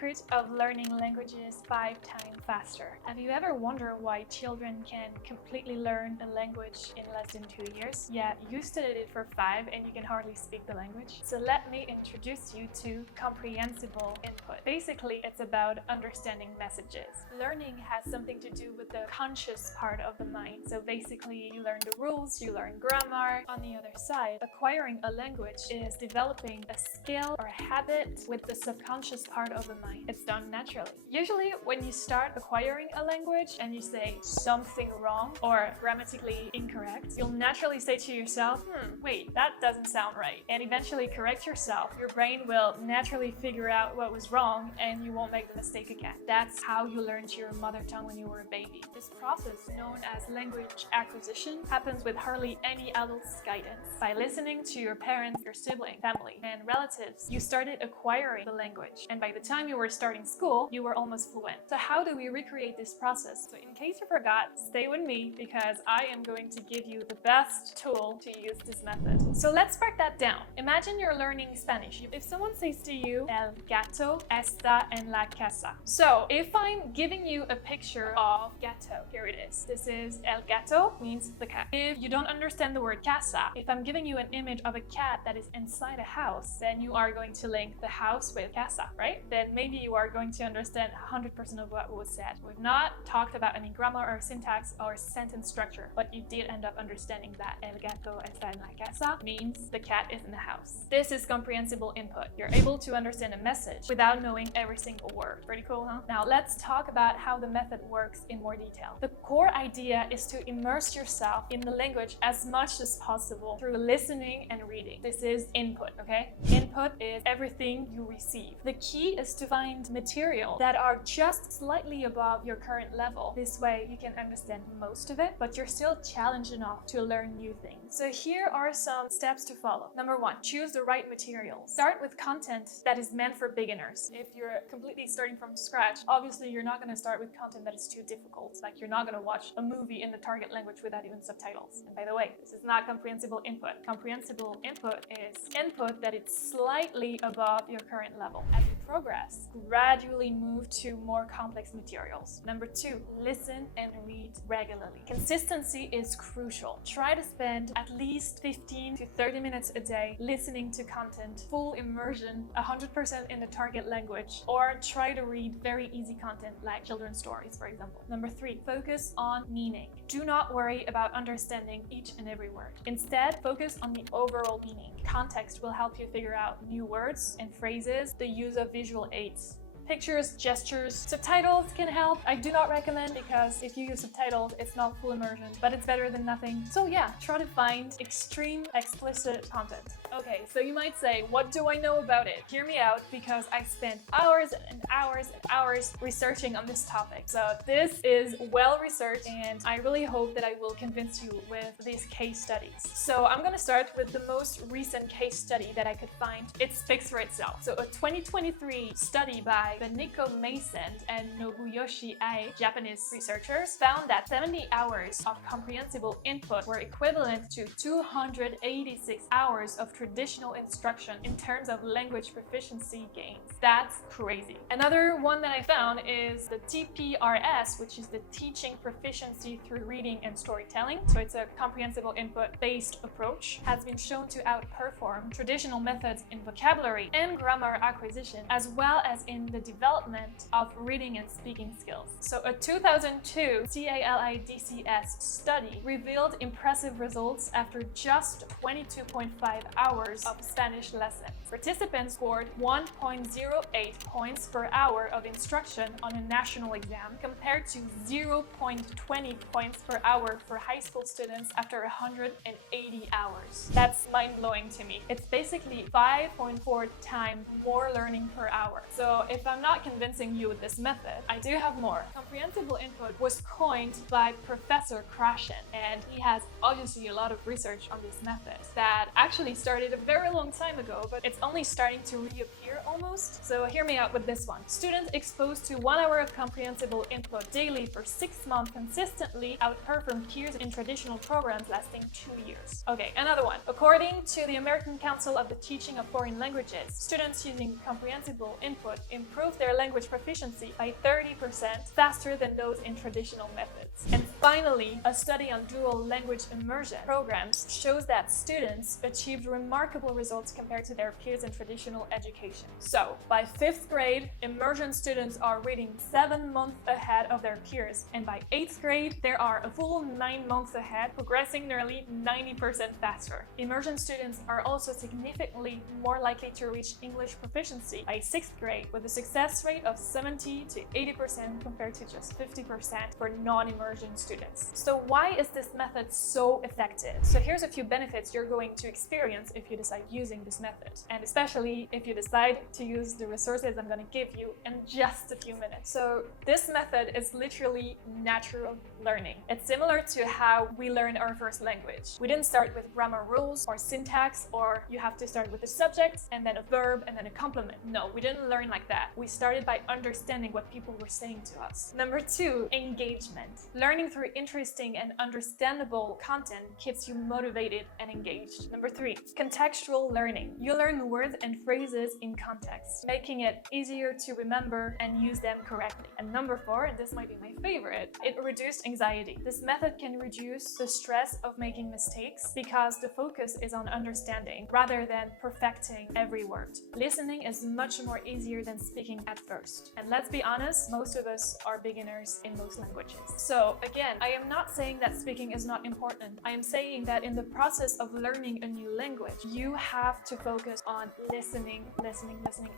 secret of learning languages 5 times faster. Have you ever wondered why children can completely learn a language in less than 2 years? Yeah, you studied it for 5 and you can hardly speak the language. So let me introduce you to comprehensible input. Basically, it's about understanding messages. Learning has something to do with the conscious part of the mind. So basically, you learn the rules, you learn grammar. On the other side, acquiring a language is developing a skill or a habit with the subconscious part of the mind. It's done naturally. Usually, when you start acquiring a language and you say something wrong or grammatically incorrect, you'll naturally say to yourself, wait, that doesn't sound right. And eventually correct yourself. Your brain will naturally figure out what was wrong and you won't make the mistake again. That's how you learned your mother tongue when you were a baby. This process, known as language acquisition, happens with hardly any adult's guidance. By listening to your parents, your sibling, family, and relatives, you started acquiring the language. And by the time you were starting school, you were almost fluent. So how do we recreate this process? So in case you forgot, stay with me because I am going to give you the best tool to use this method. So let's break that down. Imagine you're learning Spanish. If someone says to you, el gato está en la casa. So if I'm giving you a picture of gato, here it is. This is el gato, means the cat. If you don't understand the word casa, if I'm giving you an image of a cat that is inside a house, then you are going to link the house with casa, right? Then maybe you are going to understand 100% of what was said. We've not talked about any grammar or syntax or sentence structure, but you did end up understanding that el gato está en la casa means the cat is in the house. This is comprehensible input. You're able to understand a message without knowing every single word. Pretty cool, huh? Now let's talk about how the method works in more detail. The core idea is to immerse yourself in the language as much as possible through listening and reading. This is input, okay? Input is everything you receive. The key is to find material that are just slightly above your current level. This way you can understand most of it, but you're still challenged enough to learn new things. So here are some steps to follow. Number 1, choose the right materials. Start with content that is meant for beginners. If you're completely starting from scratch, obviously you're not going to start with content that is too difficult. Like you're not going to watch a movie in the target language without even subtitles. And by the way, this is not comprehensible input. Comprehensible input is input that is slightly above your current level. As you progress, gradually move to more complex materials. Number 2, listen and read regularly. Consistency is crucial. Try to spend at least 15 to 30 minutes a day listening to content, full immersion, 100% in the target language, or try to read very easy content like children's stories, for example. Number 3, focus on meaning. Do not worry about understanding each and every word. Instead, focus on the overall meaning. Context will help you figure out new words and phrases, the use of visual aids. Pictures, gestures, subtitles can help. I do not recommend because if you use subtitles, it's not full immersion, but it's better than nothing. So yeah, try to find extreme explicit content. Okay, so you might say, what do I know about it? Hear me out because I spent hours and hours and hours researching on this topic. So this is well researched and I really hope that I will convince you with these case studies. So I'm gonna start with the most recent case study that I could find. It speaks for itself. So a 2023 study by Beniko Mason and Nobuyoshi Ai, Japanese researchers, found that 70 hours of comprehensible input were equivalent to 286 hours of traditional instruction in terms of language proficiency gains. That's crazy. Another one that I found is the TPRS, which is the Teaching Proficiency Through Reading and Storytelling. So it's a comprehensible input-based approach, has been shown to outperform traditional methods in vocabulary and grammar acquisition, as well as in the development of reading and speaking skills. So a 2002 CALIDCS study revealed impressive results after just 22.5 hours of Spanish lessons. Participants scored 1.08 points per hour of instruction on a national exam compared to 0.20 points per hour for high school students after 180 hours. That's mind-blowing to me. It's basically 5.4 times more learning per hour. So if I'm not convincing you with this method, I do have more. Comprehensible input was coined by Professor Krashen, and he has obviously a lot of research on this method that actually started a very long time ago, but it's only starting to reappear year almost. So hear me out with this one. Students exposed to 1 hour of comprehensible input daily for 6 months consistently outperform peers in traditional programs lasting 2 years. Okay, another one. According to the American Council of the Teaching of Foreign Languages, students using comprehensible input improve their language proficiency by 30% faster than those in traditional methods. And finally, a study on dual language immersion programs shows that students achieved remarkable results compared to their peers in traditional education. So, by 5th grade, immersion students are reading 7 months ahead of their peers, and by 8th grade, they are a full 9 months ahead, progressing nearly 90% faster. Immersion students are also significantly more likely to reach English proficiency by 6th grade, with a success rate of 70 to 80% compared to just 50% for non-immersion students. So why is this method so effective? So here's a few benefits you're going to experience if you decide using this method, and especially if you decide to use the resources I'm going to give you in just a few minutes. So this method is literally natural learning. It's similar to how we learn our first language. We didn't start with grammar rules or syntax, or you have to start with a subject and then a verb and then a complement. No, we didn't learn like that. We started by understanding what people were saying to us. Number 2, engagement. Learning through interesting and understandable content keeps you motivated and engaged. Number 3, contextual learning. You learn words and phrases in context, making it easier to remember and use them correctly. And number 4, and this might be my favorite, it reduced anxiety. This method can reduce the stress of making mistakes because the focus is on understanding rather than perfecting every word. Listening is much more easier than speaking at first. And let's be honest, most of us are beginners in most languages. So again, I am not saying that speaking is not important. I am saying that in the process of learning a new language, you have to focus on listening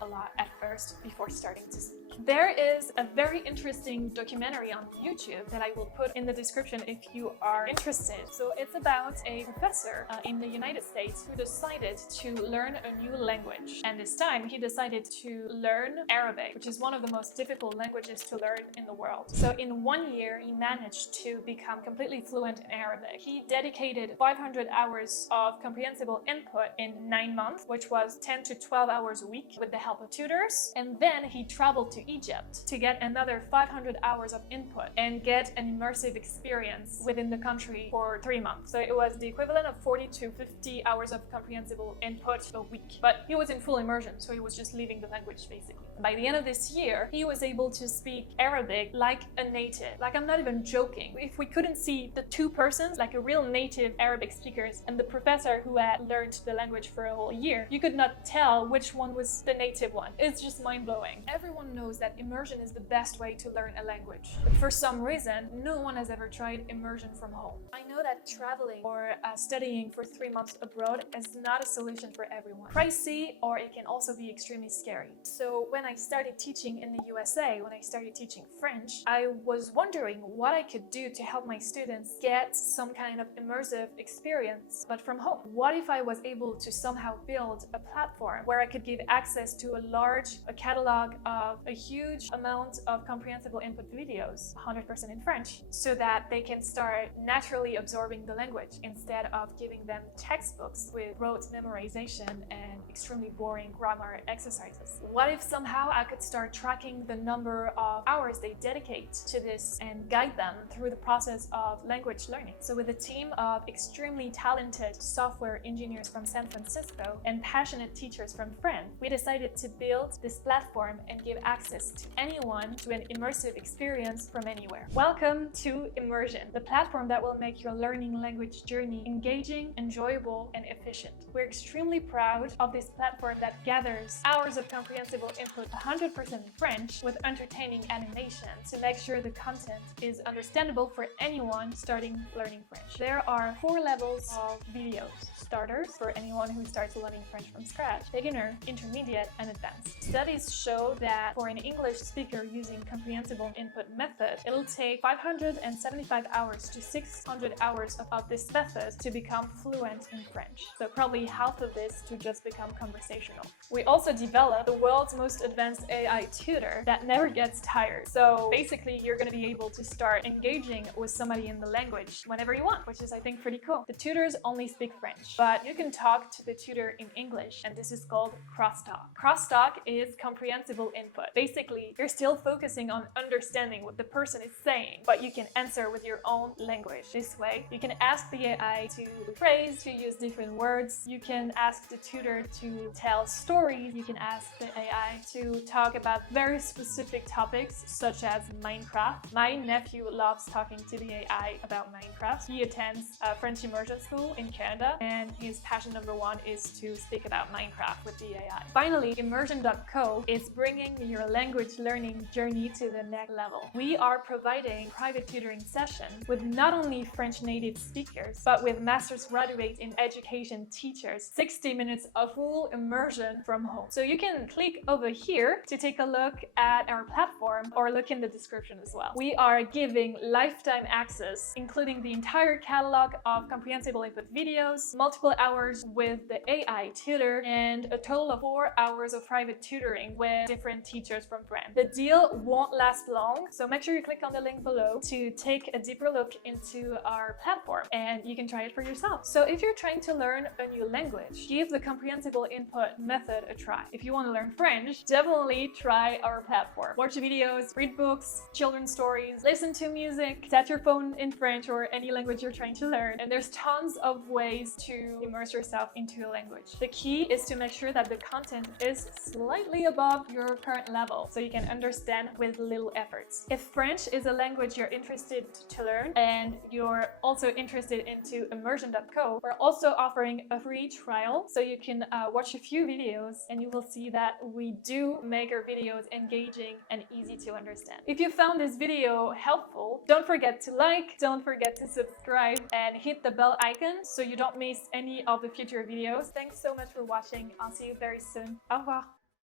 a lot at first before starting to speak. There is a very interesting documentary on YouTube that I will put in the description if you are interested. So it's about a professor in the United States who decided to learn a new language. And this time he decided to learn Arabic, which is one of the most difficult languages to learn in the world. So in 1 year, he managed to become completely fluent in Arabic. He dedicated 500 hours of comprehensible input in 9 months, which was 10 to 12 hours a week with the help of tutors. And then he traveled to Egypt to get another 500 hours of input and get an immersive experience within the country for 3 months. So it was the equivalent of 40 to 50 hours of comprehensible input a week. But he was in full immersion, so he was just leaving the language basically. By the end of this year, he was able to speak Arabic like a native. Like, I'm not even joking. If we couldn't see the two persons, like a real native Arabic speakers and the professor who had learned the language for a whole year, you could not tell which one was the native one. It's just mind-blowing. Everyone knows that immersion is the best way to learn a language. But for some reason, no one has ever tried immersion from home. I know that traveling or studying for 3 months abroad is not a solution for everyone. Pricey, or it can also be extremely scary. So when I started teaching in the USA, when I started teaching French, I was wondering what I could do to help my students get some kind of immersive experience, but from home. What if I was able to somehow build a platform where I could give access to a catalog of a huge amount of comprehensible input videos, 100% in French, so that they can start naturally absorbing the language instead of giving them textbooks with rote memorization and extremely boring grammar exercises. What if somehow I could start tracking the number of hours they dedicate to this and guide them through the process of language learning? So with a team of extremely talented software engineers from San Francisco and passionate teachers from France, we decided to build this platform and give access to anyone to an immersive experience from anywhere. Welcome to Immersion, the platform that will make your learning language journey engaging, enjoyable, and efficient. We're extremely proud of this platform that gathers hours of comprehensible input 100% in French with entertaining animation to make sure the content is understandable for anyone starting learning French. There are 4 levels of videos. Starters, for anyone who starts learning French from scratch, beginner, intermediate, and advanced. Studies show that for an English speaker using comprehensible input method, it'll take 575 hours to 600 hours of this method to become fluent in French. So probably half of this to just become conversational. We also developed the world's most advanced AI tutor that never gets tired. So basically, you're going to be able to start engaging with somebody in the language whenever you want, which is, I think, pretty cool. The tutors only speak French, but you can talk to the tutor in English, and this is called cross crosstalk. Crosstalk is comprehensible input. Basically, you're still focusing on understanding what the person is saying, but you can answer with your own language. This way, you can ask the AI to rephrase, to use different words. You can ask the tutor to tell stories. You can ask the AI to talk about very specific topics, such as Minecraft. My nephew loves talking to the AI about Minecraft. He attends a French immersion school in Canada, and his passion number one is to speak about Minecraft with the AI. Finally, immersion.co is bringing your language learning journey to the next level. We are providing private tutoring sessions with not only French native speakers, but with master's graduate in education teachers, 60 minutes of full immersion from home. So you can click over here to take a look at our platform or look in the description as well. We are giving lifetime access, including the entire catalog of comprehensible input videos, multiple hours with the AI tutor, and a total of 4 hours of private tutoring with different teachers from France. The deal won't last long, so make sure you click on the link below to take a deeper look into our platform, and you can try it for yourself. So if you're trying to learn a new language, give the comprehensible input method a try. If you want to learn French, definitely try our platform. Watch videos, read books, children's stories, listen to music, set your phone in French or any language you're trying to learn, and there's tons of ways to immerse yourself into a language. The key is to make sure that the content is slightly above your current level so you can understand with little efforts. If French is a language you're interested to learn and you're also interested into immersion.co, we're also offering a free trial so you can watch a few videos, and you will see that we do make our videos engaging and easy to understand. If you found this video helpful, don't forget to like, don't forget to subscribe, and hit the bell icon so you don't miss any of the future videos. Thanks so much for watching. I'll see you very soon. Au revoir.